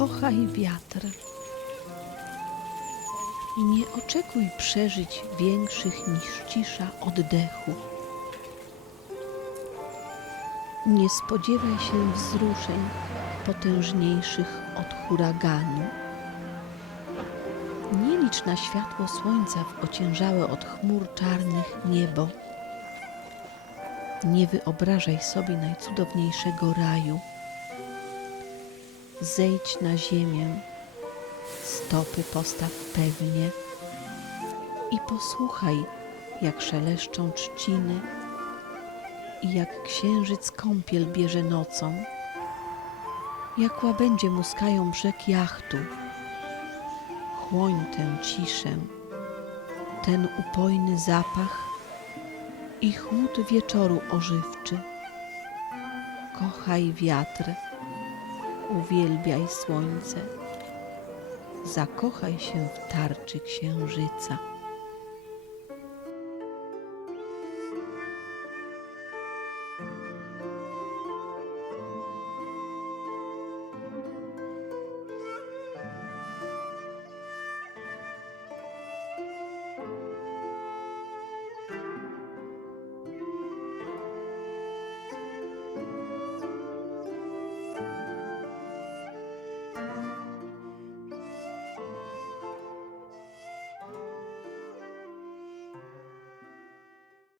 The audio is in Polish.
Kochaj wiatr. Nie oczekuj przeżyć większych niż cisza oddechu. Nie spodziewaj się wzruszeń potężniejszych od huraganu. Nie licz na światło słońca w ociężałe od chmur czarnych niebo. Nie wyobrażaj sobie najcudowniejszego raju. Zejdź na ziemię, stopy postaw pewnie i posłuchaj, jak szeleszczą trzciny i jak księżyc kąpiel bierze nocą, jak łabędzie muskają brzeg jachtu. Chłoń tę ciszę, ten upojny zapach i chłód wieczoru ożywczy. Kochaj wiatr, uwielbiaj słońce, zakochaj się w tarczy księżyca.